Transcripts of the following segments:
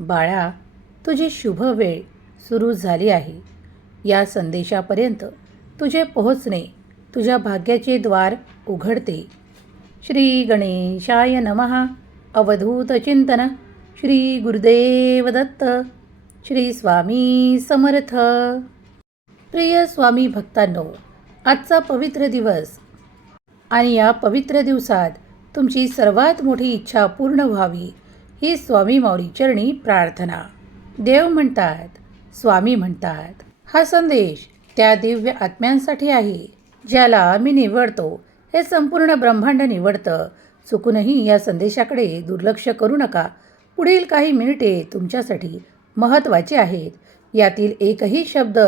बाळा, तुझी शुभ वेळ सुरू झाली आहे. या संदेशापर्यंत तुझे पोहोचणे तुझ्या भाग्याचे द्वार उघडते. श्री गणेशाय नमः. अवधूत चिंतन. श्री गुरुदेव दत्त. श्री स्वामी समर्थ. प्रिय स्वामी भक्तांनो, आजचा पवित्र दिवस आणि या पवित्र दिवसात तुमची सर्वात मोठी इच्छा पूर्ण व्हावी ही स्वामी माऊली चरणी प्रार्थना. देव म्हणतात, स्वामी म्हणतात. हा संदेश त्या दिव्य आत्म्यांसाठी आहे ज्याला मी निवडतो. हे संपूर्ण ब्रह्मांड निवडतं. चुकूनही या संदेशाकडे दुर्लक्ष करू नका. पुढील काही मिनिटे तुमच्यासाठी महत्त्वाचे आहेत. यातील एकही शब्द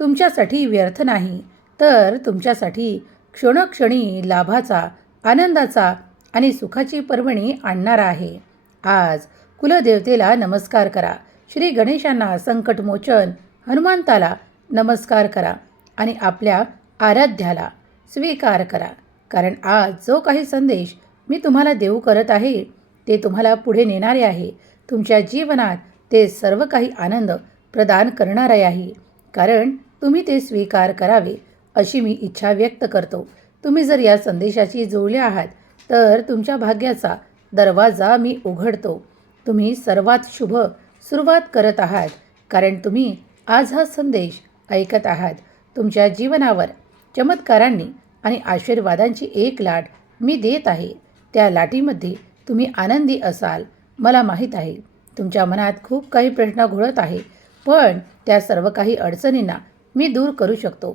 तुमच्यासाठी व्यर्थ नाही, तर तुमच्यासाठी क्षणोक्षणी लाभाचा, आनंदाचा आणि सुखाची पर्वणी आणणारा आहे. आज कुलदेवतेला नमस्कार करा. श्री गणेशांना संकटमोचन हनुमंताला नमस्कार करा आणि आपल्या आराध्याला स्वीकार करा. कारण आज जो काही संदेश मी तुम्हाला देऊ करत आहे ते तुम्हाला पुढे नेणारे आहे. तुमच्या जीवनात ते सर्व काही आनंद प्रदान करणारे आहे. कारण तुम्ही ते स्वीकार करावे अशी मी इच्छा व्यक्त करतो. तुम्ही जर या संदेशाशी जोडले आहात तर तुमच्या भाग्याचा दरवाजा मी उघडतो. तुम्ही सर्वात शुभ सुरुवात करत आहात. कारण तुम्ही आज हा संदेश ऐकत आहात. तुमच्या जीवनावर चमत्कारांनी आणि आशीर्वादांची एक लाट मी देत आहे. त्या लाटीमध्ये तुम्ही आनंदी असाल. मला माहीत आहे तुमच्या मनात खूप काही प्रश्न घोळत आहे, पण त्या सर्व काही अडचणींना मी दूर करू शकतो.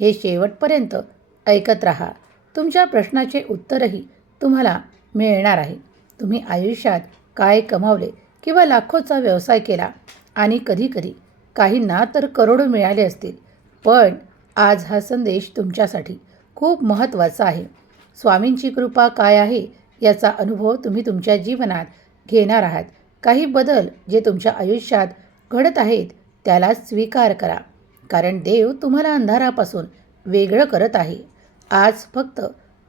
हे शेवटपर्यंत ऐकत राहा. तुमच्या प्रश्नाचे उत्तरही तुम्हाला मिळणार आहे. तुम्ही आयुष्यात काय कमावले किंवा लाखोचा व्यवसाय केला आणि कधीकधी काहींना तर करोडो मिळाले असतील, पण आज हा संदेश तुमच्यासाठी खूप महत्त्वाचा आहे. स्वामींची कृपा काय आहे याचा अनुभव तुम्ही तुमच्या जीवनात घेणार आहात. काही बदल जे तुमच्या आयुष्यात घडत आहेत त्याला स्वीकार करा. कारण देव तुम्हाला अंधारापासून वेगळं करत आहे. आज फक्त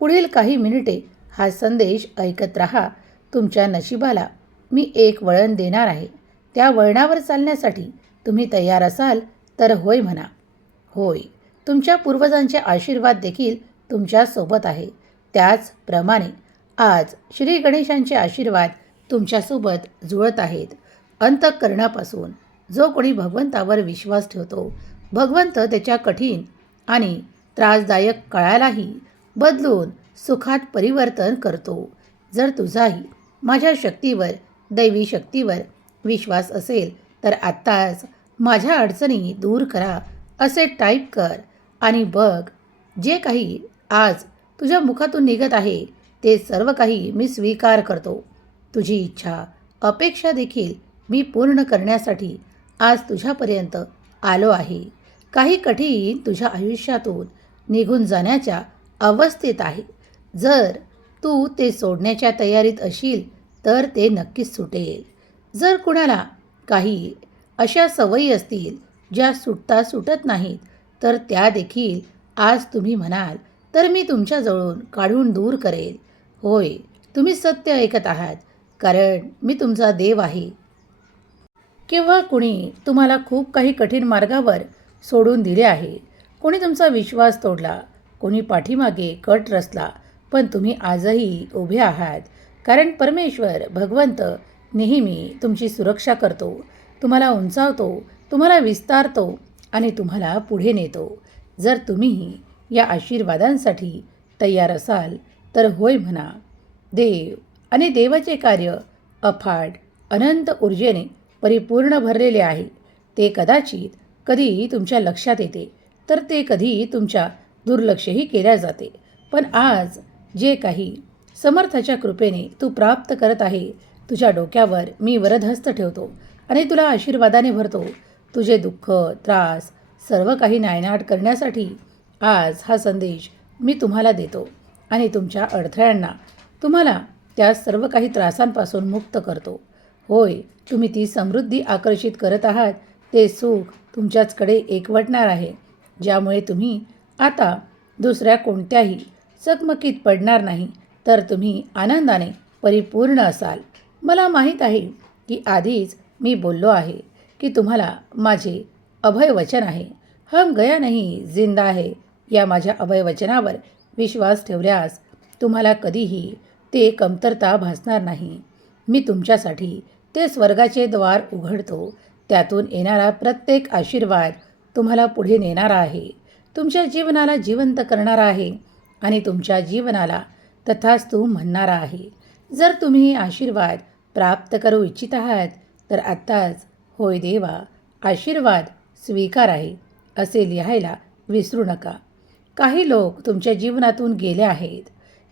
पुढील काही मिनिटे हा संदेश ऐकत राहा. तुमच्या नशिबाला मी एक वळण देणार आहे. त्या वळणावर चालण्यासाठी तुम्ही तयार असाल तर होय म्हणा. होय, तुमच्या पूर्वजांचे आशीर्वाद देखील तुमच्यासोबत आहे. त्याचप्रमाणे आज श्री गणेशांचे आशीर्वाद तुमच्यासोबत जुळत आहेत. अंतःकरणापासून जो कोणी भगवंतावर विश्वास ठेवतो, भगवंत त्याच्या कठीण आणि त्रासदायक काळालाही बदलून सुखात परिवर्तन करतो. जर तुझाही माझ्या शक्तीवर, दैवी शक्तीवर विश्वास असेल तर आत्ताच माझ्या अडचणी दूर करा असे टाईप कर आणि बघ, जे काही आज तुझ्या मुखातून निघत आहे ते सर्व काही मी स्वीकार करतो. तुझी इच्छा, अपेक्षा देखील मी पूर्ण करण्यासाठी आज तुझ्यापर्यंत आलो आहे. काही कठीण तुझ्या आयुष्यातून निघून जाण्याच्या अवस्थेत आहे. जर तू ते सोडण्याच्या तयारीत असशील तर ते नक्कीच सुटेल. जर कुणाला काही अशा सवयी असतील ज्या सुटता सुटत नाहीत तर त्या देखील आज तुम्ही म्हणाल तर मी तुमच्याजवळून काढून दूर करेल. होय, तुम्ही सत्य ऐकत आहात. कारण मी तुमचा देव आहे. किंवा कुणी तुम्हाला खूप काही कठीण मार्गावर सोडून दिले आहे. कोणी तुमचा विश्वास तोडला, कोणी पाठीमागे कट रचला, पण तुम्ही आजही उभे आहात. कारण परमेश्वर भगवंत नेहमी तुमची सुरक्षा करतो, तुम्हाला उंचावतो, तुम्हाला विस्तारतो आणि तुम्हाला पुढे नेतो. जर तुम्हीही या आशीर्वादांसाठी तयार असाल तर होय म्हणा. देव आणि देवाचे कार्य अफाट अनंत ऊर्जेने परिपूर्ण भरलेले आहे. ते कदाचित कधी तुमच्या लक्षात येते तर ते कधी तुमच्या दुर्लक्षही केल्या जाते. पण आज जे काही समर्थाच्या कृपेने तू प्राप्त करत आहे, तुझ्या डोक्यावर मी वरदहस्त ठेवतो आणि तुला आशीर्वादाने भरतो. तुझे दुःख, त्रास सर्व काही नायनाट करण्यासाठी आज हा संदेश मी तुम्हाला देतो आणि तुमच्या अडथळ्यांना, तुम्हाला त्या सर्व काही त्रासांपासून मुक्त करतो. होय, तुम्ही ती समृद्धी आकर्षित करत आहात. ते सुख तुमच्याचकडे एकवटणार आहे, ज्यामुळे तुम्ही आता दुसऱ्या कोणत्याही चकमकीत पडणार नाही, तर तुम्ही आनंदाने परिपूर्ण असाल. मला माहीत आहे की आधीच मी बोललो आहे की तुम्हाला माझे अभय वचन आहे. हम गया नहीं जिंदा आहे या माझ्या अभय वचनावर विश्वास ठेवल्यास तुम्हाला कधीही ते कमतरता भासणार नाही. मी तुमच्यासाठी ते स्वर्गाचे द्वार उघडतो. त्यातून येणारा प्रत्येक आशीर्वाद तुम्हाला पुढे नेणारा आहे, तुमच्या जीवनाला जिवंत करणारा आहे आणि तुमच्या जीवनाला तथास्तु म्हणणारा आहे. जर तुम्ही आशीर्वाद प्राप्त करू इच्छित आहात तर आत्ताच होय देवा आशीर्वाद स्वीकार आहे असे लिहायला विसरू नका. काही लोक तुमच्या जीवनातून गेले आहेत.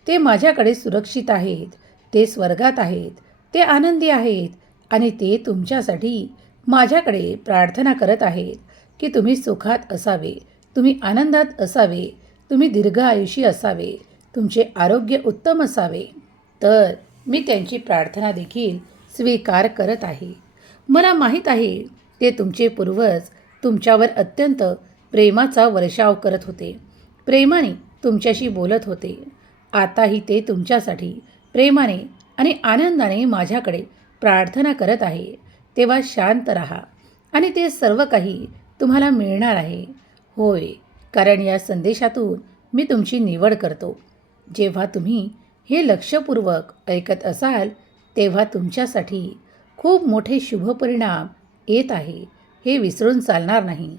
ते माझ्याकडे सुरक्षित आहेत, ते स्वर्गात आहेत, ते आनंदी आहेत आणि ते तुमच्यासाठी माझ्याकडे प्रार्थना करत आहेत की तुम्ही सुखात असावे, तुम्ही आनंदात असावे, तुम्ही दीर्घ आयुष्य असावे, तुमचे आरोग्य उत्तम असावे. तर मी त्यांची प्रार्थना देखील स्वीकार करत आहे. मला माहीत आहे ते तुमचे पूर्वज तुमच्यावर अत्यंत प्रेमाचा वर्षाव करत होते, प्रेमाने तुमच्याशी बोलत होते. आताही ते तुमच्यासाठी प्रेमाने आणि आनंदाने माझ्याकडे प्रार्थना करत आहे. तेव्हा शांत राहा आणि ते सर्व काही तुम्हाला मिळणार आहे. होय, कारण या संदेशातून मी तुमची निवड करतो. जेव्हा तुम्ही हे लक्षपूर्वक ऐकत असाल तेव्हा तुमच्यासाठी खूप मोठे शुभ परिणाम येत आहे, हे विसरून चालणार नाही.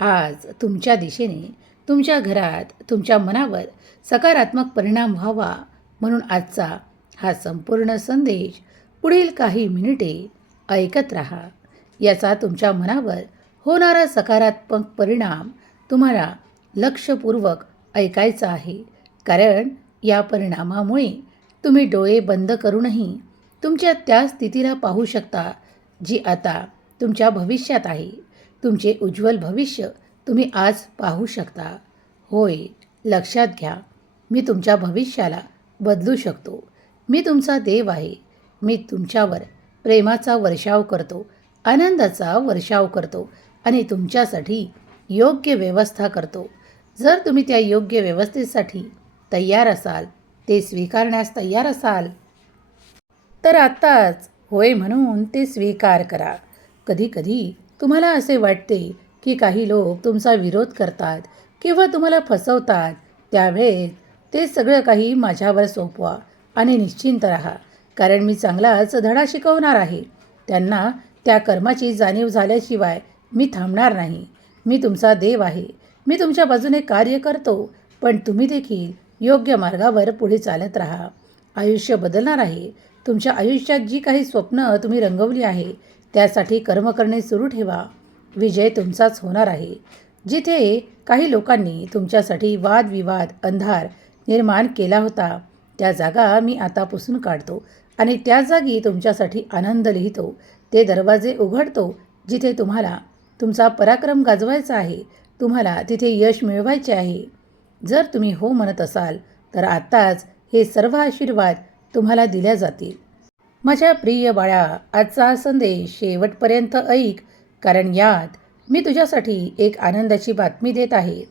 आज तुमच्या दिशेने, तुमच्या घरात, तुमच्या मनावर सकारात्मक परिणाम व्हावा म्हणून आजचा हा संपूर्ण संदेश पुढील काही मिनिटे ऐकत राहा. याचा तुमच्या मनावर होणारा सकारात्मक परिणाम तुम्हाला लक्षपूर्वक ऐकायचा आहे. कारण या परिणामामुळे तुम्ही डोळे बंद करूनही तुमच्या त्या स्थितीला पाहू शकता जी आता तुमच्या भविष्यात आहे. तुमचे उज्ज्वल भविष्य तुम्ही आज पाहू शकता. होय, लक्षात घ्या, मी तुमच्या भविष्याला बदलू शकतो. मी तुमचा देव आहे. मी तुमच्यावर प्रेमाचा वर्षाव करतो, आनंदाचा वर्षाव करतो आणि तुमच्यासाठी योग्य व्यवस्था करतो. जर तुम्ही त्या योग्य व्यवस्थेसाठी तयार असाल, ते स्वीकारण्यास तयार असाल तर आत्ताच होय म्हणून ते स्वीकार करा. कधीकधी तुम्हाला असे वाटते की काही लोक तुमचा विरोध करतात किंवा तुम्हाला फसवतात. त्यावेळेस ते सगळं काही माझ्यावर सोपवा आणि निश्चिंत राहा, कारण मी चांगलाच धडा शिकवणार आहे. त्यांना त्या कर्माची जाणीव झाल्याशिवाय मी थांबणार नाही. मी तुमचा देव आहे. मी तुमच्या बाजूने कार्य करतो, पण तुम्ही देखील योग्य मार्गावर पुढे चालत राहा. आयुष्य बदलणार आहे. तुमच्या आयुष्यात जी काही स्वप्न तुम्ही रंगवली आहे त्यासाठी कर्म करणे सुरू ठेवा. विजय तुमचाच होणार आहे. जिथे काही लोकांनी तुमच्यासाठी वादविवाद, अंधार निर्माण केला होता त्या जागा मी आता पुसून काढतो आणि त्या जागी तुमच्यासाठी आनंद लिहितो. ते दरवाजे उघडतो जिथे तुम्हाला तुमचा पराक्रम गाजवायचा आहे, तुम्हाला तिथे यश मिळवायचे आहे. जर तुम्ही हो म्हणत असाल तर आत्ताच हे सर्व आशीर्वाद तुम्हाला दिल्या जातील. माझ्या प्रिय बाळा, आजचा हा संदेश शेवटपर्यंत ऐक, कारण यात मी तुझ्यासाठी एक आनंदाची बातमी देत आहे.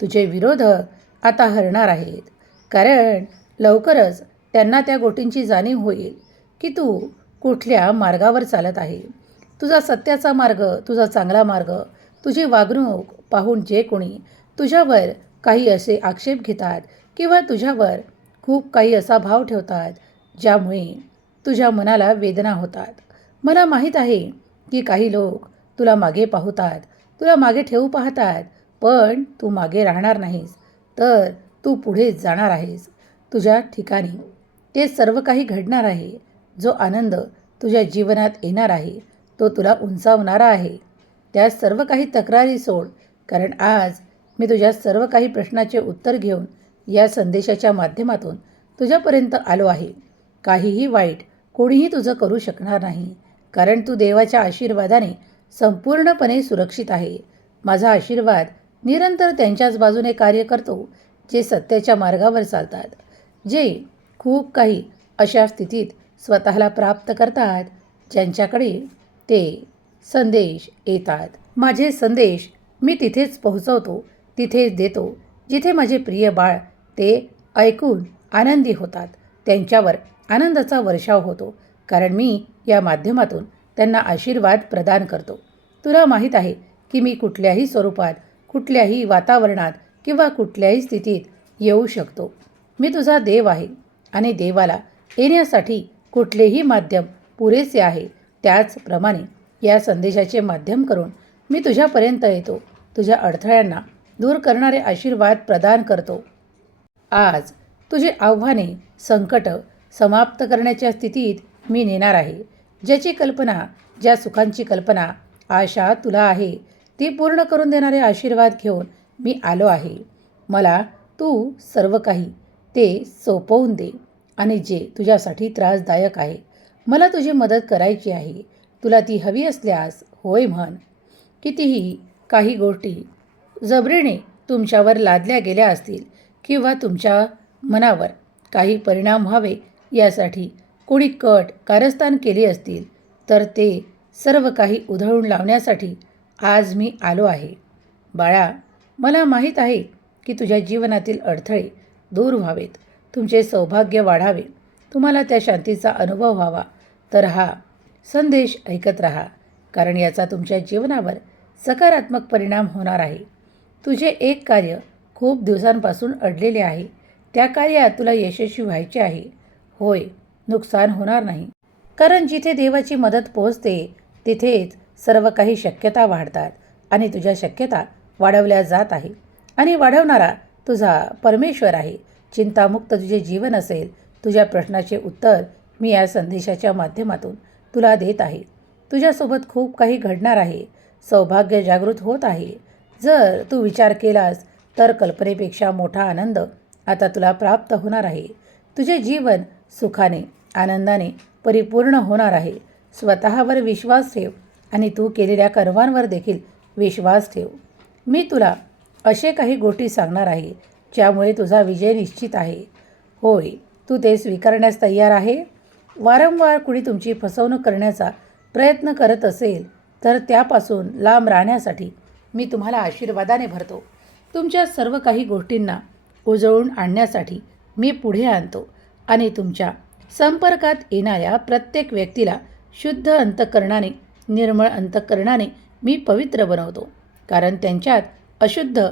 तुझे विरोधक आता हरणार आहेत, कारण लवकरच त्यांना त्या गोष्टींची जाणीव होईल की तू कुठल्या मार्गावर चालत आहे. तुझा सत्याचा मार्ग, तुझा चांगला मार्ग, तुझी वागणूक पाहून जे कोणी तुझ्यावर काही असे आक्षेप घेतात किंवा तुझ्यावर खूप काही असा भाव ठेवतात ज्यामुळे तुझ्या मनाला वेदना होतात. मला माहीत आहे की काही लोक तुला मागे पाहतात, तुला मागे ठेवू पाहतात, पण तू मागे राहणार नाहीस, तर तू पुढे जाणार आहेस. तुझ्या ठिकाणी ते सर्व काही घडणार आहे. जो आनंद तुझ्या जीवनात येणार आहे तो तुला उंचावणारा आहे. त्या सर्व काही तक्रारी सोड, कारण आज मी तुझ्या सर्व काही प्रश्नाचे उत्तर घेऊन या संदेशाच्या माध्यमातून तुझ्यापर्यंत आलो आहे. काहीही वाईट कोणीही तुझं करू शकणार नाही, कारण तू देवाच्या आशीर्वादाने संपूर्णपणे सुरक्षित आहे. माझा आशीर्वाद निरंतर त्यांच्याच बाजूने कार्य करतो जे सत्याच्या मार्गावर चालतात, जे खूप काही अशा स्थितीत स्वतःला प्राप्त करतात ज्यांच्याकडे ते संदेश येतात. माझे संदेश मी तिथेच पोहोचवतो, तिथेच देतो जिथे माझे प्रिय बाळ ते ऐकून आनंदी होतात. त्यांच्यावर आनंदाचा वर्षाव होतो, कारण मी या माध्यमातून त्यांना आशीर्वाद प्रदान करतो. तुला माहीत आहे की मी कुठल्याही स्वरूपात, कुठल्याही वातावरणात किंवा कुठल्याही स्थितीत येऊ शकतो. मी तुझा देव आहे आणि देवाला येण्यासाठी कुठलेही माध्यम पुरेसे आहे. त्याचप्रमाणे या संदेशाचे माध्यम करून मी तुझ्यापर्यंत येतो. तुझ्या अडथळ्यांना दूर करणारे आशीर्वाद प्रदान करतो. आज तुझी आव्हाने, संकट समाप्त करण्याच्या स्थितीत मी नेणार आहे. ज्याची कल्पना, ज्या सुखांची कल्पना, आशा तुला आहे ती पूर्ण करून देणारे आशीर्वाद घेऊन मी आलो आहे. मला तू सर्व काही ते सोपवून दे आणि जे तुझ्यासाठी त्रासदायक आहे मला तुझी मदत करायची आहे. तुला ती हवी असल्यास होय म्हण. कितीही काही गोष्टी जबरीने तुमच्यावर लादल्या गेल्या असतील किंवा तुमच्या मनावर काही परिणाम व्हावे यासाठी कोणी कारस्थान केली असतील तर ते सर्व काही उधळून लावण्यासाठी आज मी आलो आहे. बाळा, मला माहीत आहे की तुझ्या जीवनातील अडथळे दूर व्हावेत, तुमचे सौभाग्य वाढावे, तुम्हाला त्या शांतीचा अनुभव व्हावा. तर हा संदेश ऐकत राहा, कारण याचा तुमच्या जीवनावर सकारात्मक परिणाम होणार आहे. तुझे एक कार्य खूप दिवसांपासून अडलेले आहे. त्या कार्यात तुला यशस्वी व्हायचे आहे. होय, नुकसान होणार नाही. कारण जिथे देवाची मदत पोहोचते तिथेच सर्व काही शक्यता वाढतात आणि तुझ्या शक्यता वाढवल्या जात आहे आणि वाढवणारा तुझा परमेश्वर आहे. चिंतामुक्त तुझे जीवन असेल. तुझ्या प्रश्नाचे उत्तर मी या संदेशाच्या माध्यमातून तुला देत आहे. तुझ्यासोबत खूप काही घडणार आहे. सौभाग्य जागृत होत आहे. जर तू विचार केलास तर कल्पनेपेक्षा मोठा आनंद आता तुला प्राप्त होणार आहे. तुझे जीवन सुखाने, आनंदाने परिपूर्ण होणार आहे. स्वतःवर विश्वास ठेव आणि तू केलेल्या कर्मांवर देखील विश्वास ठेव. मी तुला असे काही गोष्टी सांगणार आहे ज्यामुळे तुझा विजय निश्चित आहे. होय, तू ते स्वीकारण्यास तयार आहे. वारंवार कुणी तुमची फसवणूक करण्याचा प्रयत्न करत असेल तर त्यापासून लांब राहण्यासाठी मी तुम्हाला आशीर्वादाने भरतो. तुमच्या सर्व काही गोष्टींना उजळून आणण्यासाठी मी पुढे आणतो आणि तुमच्या संपर्कात येणाऱ्या प्रत्येक व्यक्तीला शुद्ध अंतःकरणाने, निर्मळ अंतःकरणाने मी पवित्र बनवतो. कारण त्यांच्यात अशुद्ध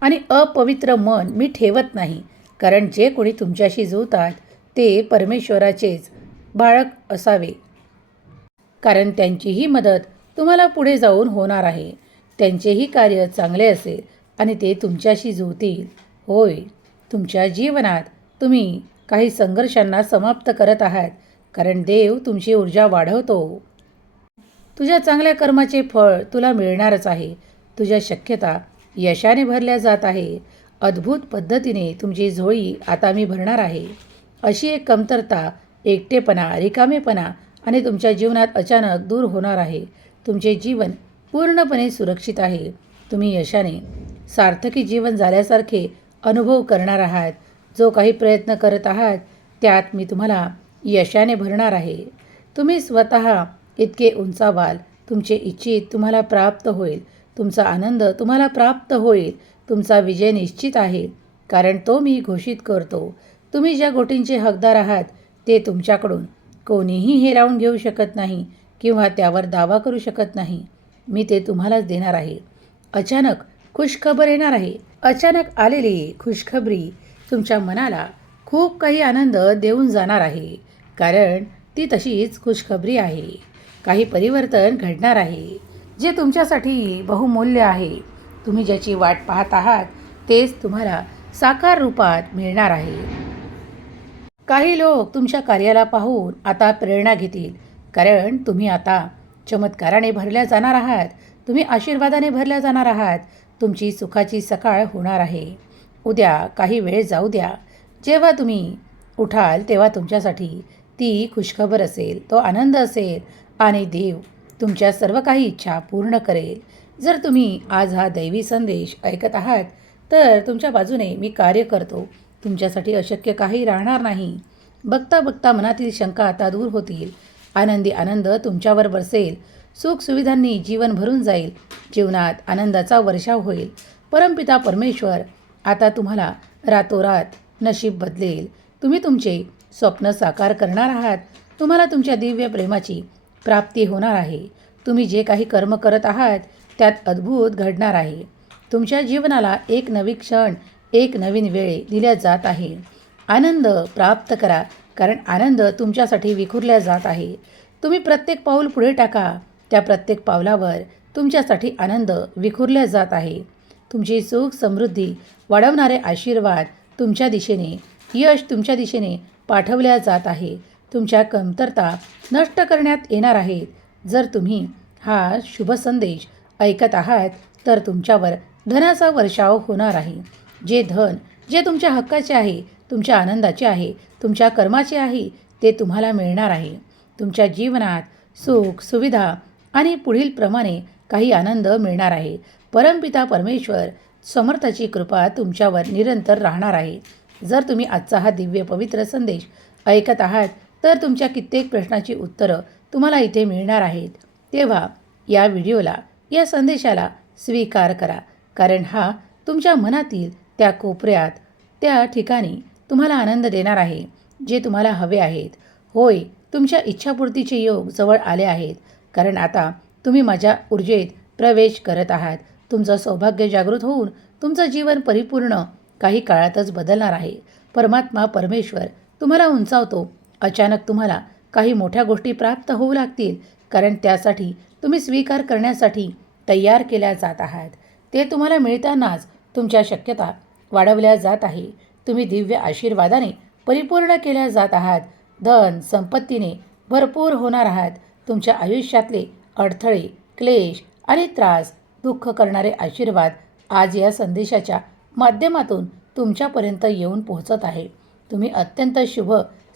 आणि अपवित्र मन मी ठेवत नाही. कारण जे कोणी तुमच्याशी जुळतात ते परमेश्वराचेच बाळक असावे. कारण त्यांचीही मदत तुम्हाला पुढे जाऊन होणार आहे. त्यांचेही कार्य चांगले असेल आणि ते तुमच्याशी जुळतील. होय, तुमच्या जीवनात तुम्ही काही संघर्षांना समाप्त करत आहात कारण देव तुमची ऊर्जा वाढवतो. तुझ्या चांगल्या कर्माचे फळ तुला मिळणारच आहे. तुझ्या शक्यता यशाने भरल्या जात आहे. अद्भुत पद्धतीने तुमची झोळी आता मी भरणार आहे. अशी एक कमतरता, एकटेपणा, रिकामेपणा आणि तुमच्या जीवनात अचानक दूर होणार आहे. तुमचे जीवन पूर्णपणे सुरक्षित आहे. तुम्ही यशाने सार्थकी जीवन झाल्यासारखे अनुभव करणार आहात. जो काही प्रयत्न करत आहात त्यात मी तुम्हाला यशाने भरणार आहे. तुम्ही स्वतः इतके उंचावाल. तुमचे इच्छित तुम्हाला प्राप्त होईल. तुमचा आनंद तुम्हाला प्राप्त होईल. तुमचा विजय निश्चित आहे कारण तो मी घोषित करतो. तुम्ही ज्या गोष्टींचे हकदार आहात ते तुमच्याकडून कोणीही हिरावून घेऊ शकत नाही किंवा त्यावर दावा करू शकत नाही. मी ते तुम्हालाच देणार आहे. अचानक खुशखबर येणार आहे. अचानक आलेली खुशखबरी तुमच्या मनाला खूप काही आनंद देऊन जाणार आहे. कारण ती तशीच खुशखबरी आहे. काही परिवर्तन घडणार आहे जे तुमच्यासाठी बहुमूल्य आहे. तुम्ही ज्याची वाट पाहत आहात तेच तुम्हाला साकार रूपात मिळणार आहे. काही लोक तुमच्या कार्याला पाहून आता प्रेरणा घेतील कारण तुम्ही आता चमत्काराने भरल्या जाणार आहात. तुम्ही आशीर्वादाने भरल्या जाणार आहात. तुमची सुखाची सकाळ होणार आहे. उद्या काही वेळ जाऊ द्या. जेव्हा तुम्ही उठाल तेव्हा तुमच्यासाठी ती खुशखबर असेल, तो आनंद असेल आणि देव तुमच्या सर्व काही इच्छा पूर्ण करेल. जर तुम्ही आज हा दैवी संदेश ऐकत आहात तर तुमच्या बाजूने मी कार्य करतो. तुमच्यासाठी अशक्य काही राहणार नाही. बघता बघता मनातील शंका आता दूर होतील. आनंदी आनंद तुमच्यावर बरसेल. सुखसुविधांनी जीवन भरून जाईल. जीवनात आनंदाचा वर्षाव होईल. परमपिता परमेश्वर आता तुम्हाला रातोरात नशीब बदलेल. तुम्ही तुमचे स्वप्न साकार करणार आहात. तुम्हाला तुमच्या दिव्य प्रेमाची प्राप्ती होणार आहे. तुम्ही जे काही कर्म करत आहात त्यात अद्भुत घडणार आहे. तुमच्या जीवनाला एक नवी क्षण, एक नवीन वेळ दिल्या जात आहे. आनंद प्राप्त करा, कारण आनंद तुमच्यासाठी विखुरल्या जात आहे. तुम्ही प्रत्येक पाऊल पुढे टाका, त्या प्रत्येक पावलावर तुमच्यासाठी आनंद विखुरल्या जात आहे. तुमची सुख समृद्धी वाढवणारे आशीर्वाद तुमच्या दिशेने, यश तुमच्या दिशेने पाठवल्या जात आहे. तुमच्या कमतरता नष्ट करण्यात येणार आहेत. जर तुम्ही हा शुभ संदेश ऐकत आहात तर तुमच्यावर धनाचा वर्षाव होणार आहे. जे धन जे तुमच्या हक्काचे आहे, तुमच्या आनंदाचे आहे, तुमच्या कर्माचे आहे, ते तुम्हाला मिळणार आहे. तुमच्या जीवनात सुख सुविधा आणि पुढील प्रमाणे काही आनंद मिळणार आहे. परमपिता परमेश्वर समर्थाची कृपा तुमच्यावर निरंतर राहणार आहे. जर तुम्ही आजचा हा दिव्य पवित्र संदेश ऐकत आहात तर तुमच्या कित्येक प्रश्नाची उत्तरं तुम्हाला इथे मिळणार आहेत. तेव्हा या व्हिडिओला, या संदेशाला स्वीकार करा, कारण हा तुमच्या मनातील त्या कोपऱ्यात, त्या ठिकाणी तुम्हाला आनंद देणार आहे जे तुम्हाला हवे आहेत. होय, तुमच्या इच्छापूर्तीचे योग जवळ आले आहेत, कारण आता तुम्ही माझ्या ऊर्जेत प्रवेश करत आहात. तुमचं सौभाग्य जागृत होऊन तुमचं जीवन परिपूर्ण काही काळातच बदलणार आहे. परमात्मा परमेश्वर तुम्हाला उंचावतो. अचानक तुम्हाला काही मोठ्या गोष्टी प्राप्त होऊ लागतील, कारण त्यासाठी तुम्ही स्वीकार करण्यासाठी तयार केल्या जात आहात. ते तुम्हाला मिळतानाच तुमच्या शक्यता वाढवल्या जात आहे. तुम्ही दिव्य आशीर्वादाने परिपूर्ण केल्या जात आहात. धन संपत्तीने भरपूर होणार आहात. तुमच्या आयुष्यातले अडथळे, क्लेश आणि त्रास दुःख करणारे आशीर्वाद आज या संदेशाच्या माध्यमातून तुमच्यापर्यंत येऊन पोहोचत आहे. तुम्ही अत्यंत शुभ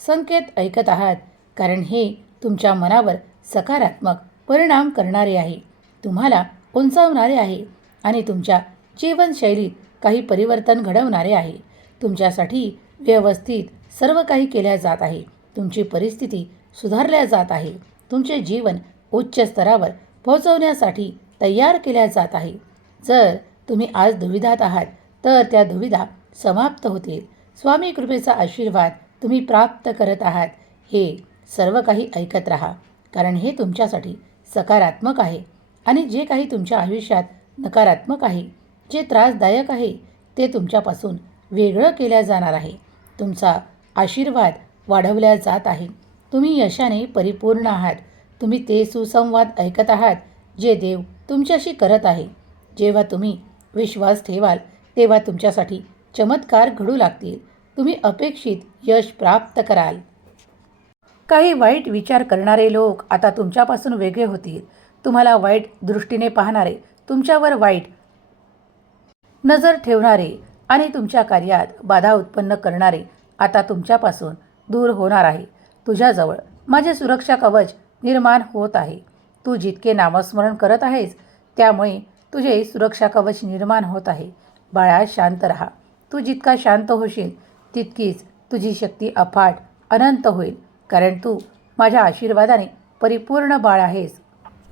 संकेत ऐकत आहात, कारण हे तुमच्या मनावर सकारात्मक परिणाम करणारे आहे, तुम्हाला उंचावणारे आहे आणि तुमच्या जीवनशैलीत काही परिवर्तन घडवणारे आहे. तुमच्यासाठी व्यवस्थित सर्व काही केल्या जात आहे. तुमची परिस्थिती सुधारल्या जात आहे. तुमचे जीवन उच्च स्तरावर पोहोचवण्यासाठी तयार केल्या जात आहे. जर तुम्ही आज दुविधात आहात तर त्या दुविधा समाप्त होतील. स्वामी कृपेचा आशीर्वाद तुम्ही प्राप्त करत आहात. हे सर्व काही ऐकत राहा, कारण हे तुमच्यासाठी सकारात्मक आहे. आणि जे काही तुमच्या आयुष्यात नकारात्मक आहे, जे त्रासदायक आहे, ते तुमच्यापासून वेगळं केल्या जाणार आहे. तुमचा आशीर्वाद वाढवल्या जात आहे. तुम्ही यशाने परिपूर्ण आहात. तुम्ही ते सुसंवाद ऐकत आहात जे देव तुमच्याशी करत आहे. जेव्हा तुम्ही विश्वास ठेवाल तेव्हा तुमच्यासाठी चमत्कार घडू लागतील. तुम्ही अपेक्षित यश प्राप्त कराल. काही वाईट विचार करणारे लोक आता तुमच्यापासून वेगळे होतील. तुम्हाला वाईट दृष्टीने पाहणारे, तुमच्यावर वाईट नजर ठेवणारे आणि तुमच्या कार्यात बाधा उत्पन्न करणारे आता तुमच्यापासून दूर होणार आहे. तुझ्याजवळ माझे सुरक्षा कवच निर्माण होत आहे. तू जितके नामस्मरण करत आहेस त्यामुळे तुझे सुरक्षा कवच निर्माण होत आहे. बाळा, शांत राहा. तू जितका शांत होशील तितकीच तुझी शक्ती अफाट अनंत होईल, कारण तू माझ्या आशीर्वादाने परिपूर्ण बाळ आहेस.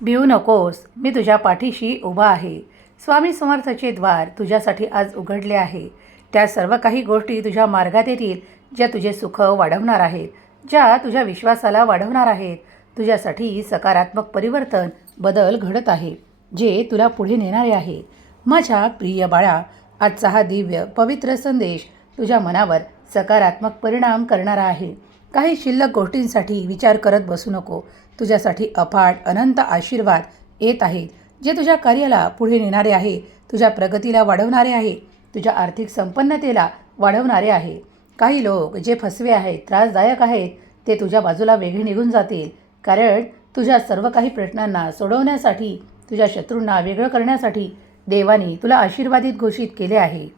भिवू नकोस, मी तुझ्या पाठीशी उभा आहे. स्वामी समर्थाचे द्वार तुझ्यासाठी आज उघडले आहे. त्या सर्व काही गोष्टी तुझ्या मार्गात येतील ज्या तुझे सुख वाढवणार आहेत, ज्या तुझ्या विश्वासाला वाढवणार आहेत. तुझ्यासाठी सकारात्मक परिवर्तन, बदल घडत आहे जे तुला पुढे नेणारे आहे. माझ्या प्रिय बाळा, आजचा हा दिव्य पवित्र संदेश तुझ्या मनावर सकारात्मक परिणाम करणारा आहे. काही शिल्लक गोष्टींसाठी विचार करत बसू नको. तुझ्यासाठी अफाट अनंत आशीर्वाद येत आहेत जे तुझ्या कार्याला पुढे नेणारे आहे, तुझ्या प्रगतीला वाढवणारे आहे, तुझ्या आर्थिक संपन्नतेला वाढवणारे आहे. काही लोक जे फसवे आहेत, त्रासदायक आहेत, ते तुझ्या बाजूला वेगळे निघून जातील, कारण तुझ्या सर्व काही प्रश्नांना सोडवण्यासाठी, तुझ्या शत्रूंना वेगळं करण्यासाठी देवाने तुला आशीर्वादित घोषित केले आहे.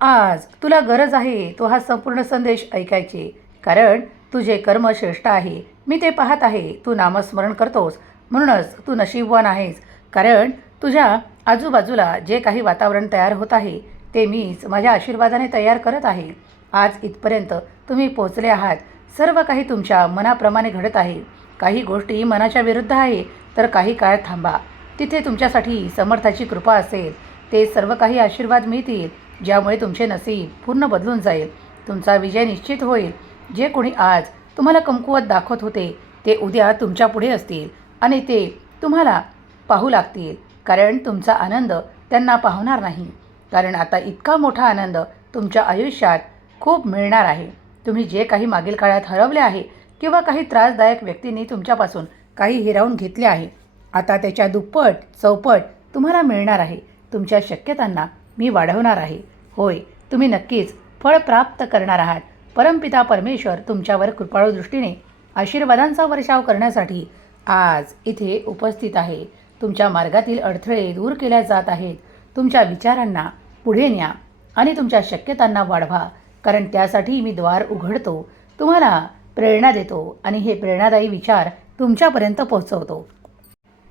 आज तुला गरज आहे तो हा संपूर्ण संदेश ऐकायचे, कारण तुझे कर्म श्रेष्ठ आहे. मी ते पाहत आहे. तू नामस्मरण करतोस म्हणूनच तू नशीबवान आहेस, कारण तुझ्या आजूबाजूला जे काही वातावरण तयार होत आहे ते मीच माझ्या आशीर्वादाने तयार करत आहे. आज इथपर्यंत तुम्ही पोचले आहात. सर्व काही तुमच्या मनाप्रमाणे घडत आहे. काही गोष्टी मनाच्या विरुद्ध आहे तर काही काळ थांबा. तिथे तुमच्यासाठी समर्थाची कृपा असेल. ते सर्व काही आशीर्वाद मिळतील ज्यामुळे तुमचे नसीब पूर्ण बदलून जाईल. तुमचा विजय निश्चित होईल. जे कोणी आज तुम्हाला कमकुवत दाखवत होते ते उद्या तुमच्या पुढे असतील आणि ते तुम्हाला पाहू लागतील, कारण तुमचा आनंद त्यांना पाहणार नाही. कारण आता इतका मोठा आनंद तुमच्या आयुष्यात खूप मिळणार आहे. तुम्ही जे काही मागील काळात हरवले आहे किंवा काही त्रासदायक व्यक्तींनी तुमच्यापासून काही हिरावून घेतले आहे, आता त्याच्या दुप्पट चौपट तुम्हाला मिळणार आहे. तुमच्या शक्यतांना मी वाढवणार आहे. होय, तुम्ही नक्कीच फळ प्राप्त करणार आहात. परमपिता परमेश्वर तुमच्यावर कृपाळू दृष्टीने आशीर्वादांचा वर्षाव करण्यासाठी आज इथे उपस्थित आहे. तुमच्या मार्गातील अडथळे दूर केल्या जात आहेत. तुमच्या विचारांना पुढे न्या आणि तुमच्या शक्यतांना वाढवा, कारण त्यासाठी मी द्वार उघडतो, तुम्हाला प्रेरणा देतो आणि हे प्रेरणादायी विचार तुमच्यापर्यंत पोहोचवतो.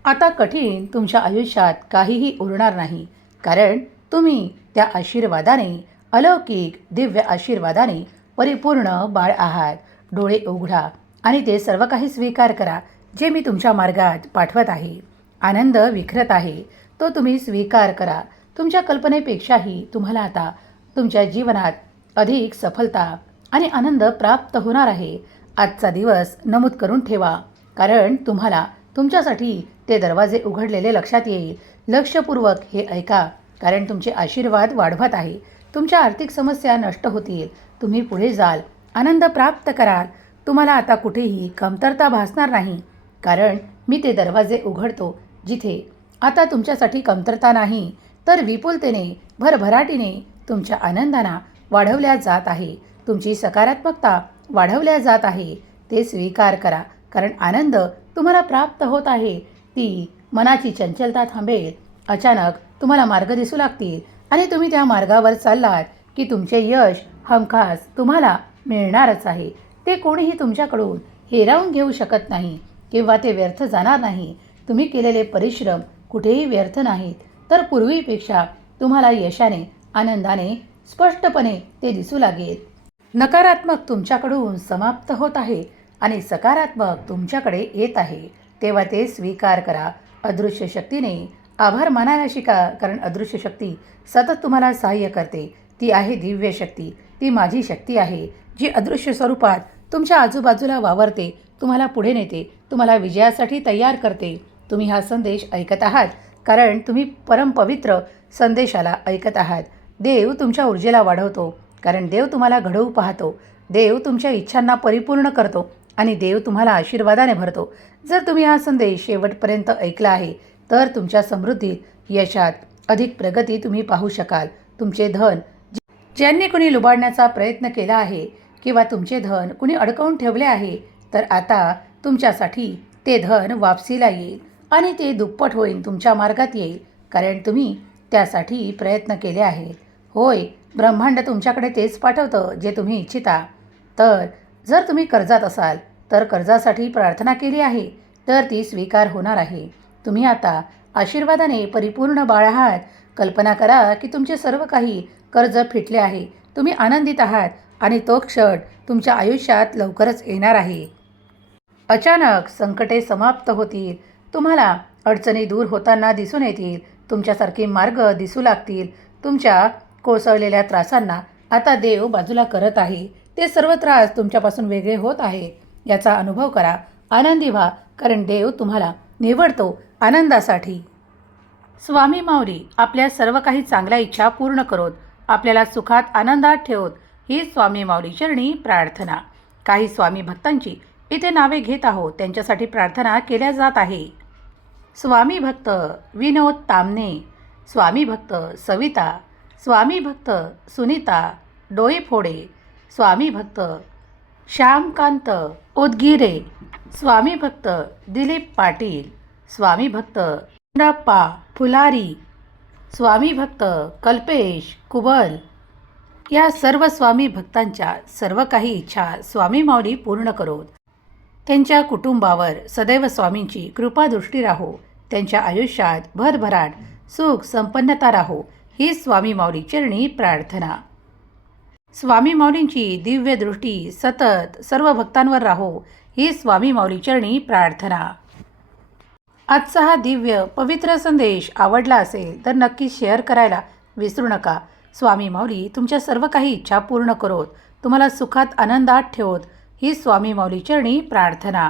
आता कठीण तुमच्या आयुष्यात काहीही उरणार नाही, कारण तुम्ही त्या आशीर्वादाने, अलौकिक दिव्य आशीर्वादाने परिपूर्ण बाळ आहात. डोळे उघडा आणि ते सर्व काही स्वीकार करा जे मी तुमच्या मार्गात पाठवत आहे. आनंद विखरत आहे, तो तुम्ही स्वीकार करा. तुमच्या कल्पनेपेक्षाही तुम्हाला आता तुमच्या जीवनात अधिक सफलता आणि आनंद प्राप्त होणार आहे. आजचा दिवस नमूद करून ठेवा, कारण तुम्हाला तुमच्यासाठी ते दरवाजे उघडलेले लक्षात येईल. लक्षपूर्वक हे ऐका, कारण तुमचे आशीर्वाद वाढवत आहे. तुमच्या आर्थिक समस्या नष्ट होतील. तुम्ही पुढे जाल, आनंद प्राप्त कराल. तुम्हाला आता कुठेही कमतरता भासणार नाही, कारण मी ते दरवाजे उघडतो जिथे आता तुमच्यासाठी कमतरता नाही, तर विपुलतेने, भरभराटीने तुमच्या आनंदांना वाढवल्या जात आहे. तुमची सकारात्मकता वाढवल्या जात आहे. ते स्वीकार करा, कारण आनंद तुम्हाला प्राप्त होत आहे. ती मनाची चंचलता थांबेल. अचानक तुम्हाला मार्ग दिसू लागतील आणि तुम्ही त्या मार्गावर चाललात की तुमचे यश हमखास तुम्हाला मिळणारच आहे. ते कोणीही तुमच्याकडून हिरावून घेऊ शकत नाही किंवा ते व्यर्थ जाणार नाही. तुम्ही केलेले परिश्रम कुठेही व्यर्थ नाहीत, तर पूर्वीपेक्षा तुम्हाला यशाने, आनंदाने, स्पष्टपणे ते दिसू लागेल. नकारात्मक तुमच्याकडून समाप्त होत आहे आणि सकारात्मक तुमच्याकडे येत आहे, तेव्हा ते स्वीकार करा. अदृश्य शक्तीने आभार मानायला शिका, कारण अदृश्य शक्ती सतत तुम्हाला सहाय्य करते. ती आहे दिव्य शक्ती. ती माझी शक्ती आहे, जी अदृश्य स्वरूपात तुमच्या आजूबाजूला वावरते, तुम्हाला पुढे नेते, तुम्हाला विजयासाठी तयार करते. तुम्ही हा संदेश ऐकत आहात, कारण तुम्ही परमपवित्र संदेशाला ऐकत आहात. देव तुमच्या ऊर्जेला वाढवतो, कारण देव तुम्हाला घडवू पाहतो. देव तुमच्या इच्छांना परिपूर्ण करतो आणि देव तुम्हाला आशीर्वादाने भरतो. जर तुम्ही हा संदेश शेवटपर्यंत ऐकला आहे, तर तुमच्या समृद्धीत, यशात अधिक प्रगती तुम्ही पाहू शकाल. तुमचे धन ज्यांनी कुणी लुबाडण्याचा प्रयत्न केला आहे किंवा तुमचे धन कुणी अडकवून ठेवले आहे, तर आता तुमच्यासाठी ते धन वापसीला येईल आणि ते दुप्पट होईल, तुमच्या मार्गात येईल, कारण तुम्ही त्यासाठी प्रयत्न केले आहे. होय, ब्रह्मांड तुमच्याकडे तेच पाठवतं जे तुम्ही इच्छिता. तर जर तुम्ही कर्जात असाल, तर कर्जासाठी प्रार्थना केली आहे, तर ती स्वीकार होणार आहे. तुम्ही आता आशीर्वादाने परिपूर्ण बाळ आहात. कल्पना करा की तुमचे सर्व काही कर्ज फिटले आहे. तुम्ही आनंदित आहात आणि तो क्षण तुमच्या आयुष्यात लवकरच येणार आहे. अचानक संकटे समाप्त होतील. तुम्हाला अडचणी दूर होताना दिसून येतील. तुमच्यासारखे मार्ग दिसू लागतील. तुमच्या कोसळलेल्या त्रासांना आता देव बाजूला करत आहे. ते सर्व त्रास तुमच्यापासून वेगळे होत आहेत. याचा अनुभव करा. आनंदी व्हा, कारण देव तुम्हाला निवडतो आनंदासाठी. स्वामी माऊली आपल्या सर्व काही चांगल्या इच्छा पूर्ण करोत, आपल्याला सुखात आनंदात ठेवत, ही स्वामी माऊली चरणी प्रार्थना. काही स्वामी भक्तांची इथे नावे घेत आहोत, त्यांच्यासाठी प्रार्थना केल्या जात आहे. स्वामी भक्त विनोद तामने, स्वामी भक्त सविता, स्वामी भक्त सुनीता डोईफोडे, स्वामी भक्त श्यामकांत उदगीरे, स्वामी भक्त दिलीप पाटील, स्वामी भक्त गुंडाप्पा फुलारी, स्वामी भक्त कल्पेश कुबल. या सर्व स्वामी भक्तांच्या सर्व काही इच्छा स्वामी माऊली पूर्ण करोत. त्यांच्या कुटुंबावर सदैव स्वामींची कृपादृष्टी राहो. त्यांच्या आयुष्यात भरभराट, सुख, संपन्नता राहो, ही स्वामी माऊली चरणी प्रार्थना. स्वामी माऊलींची दिव्य दृष्टी सतत सर्व भक्तांवर राहो, ही स्वामी माऊली चरणी प्रार्थना. आजचा हा दिव्य पवित्र संदेश आवडला असेल तर नक्की शेअर करायला विसरू नका. स्वामी माऊली तुमच्या सर्व काही इच्छा पूर्ण करोत, तुम्हाला सुखात आनंदात ठेवत, ही स्वामी माऊली चरणी प्रार्थना.